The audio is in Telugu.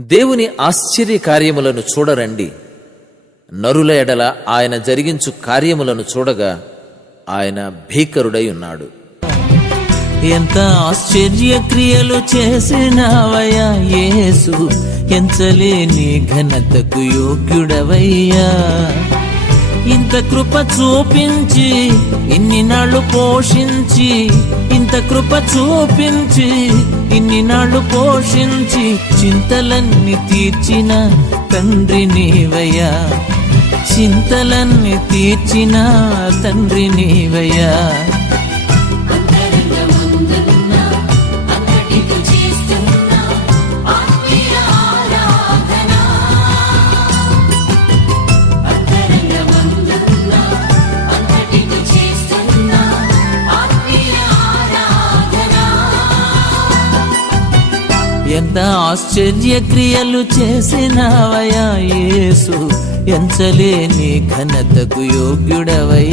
దేవుని ఆశ్చర్య కార్యములను చూడరండి. నరుల ఎడల ఆయన జరిగించు కార్యములను చూడగా ఆయన భీకరుడై ఉన్నాడు. ఎంత ఆశ్చర్య క్రియలు చేసినావయ్యా యేసు ఎంచలేని ఘనతకు యోగ్యుడవయ్యా. ఇంత కృప చూపించి ఇన్ని నాళ్ళు పోషించి ఇంత కృప చూపించి ఇన్ని నాళ్ళు పోషించి చింతలన్నీ తీర్చిన తండ్రి నీవయ్యా. చింతలన్నీ తీర్చిన తండ్రి నీవయ్యా. ఎంత ఆశ్చర్య క్రియలు చేసినావయ్యా యేసు ఎంచలేని ఘనతకు యోగ్యుడవై.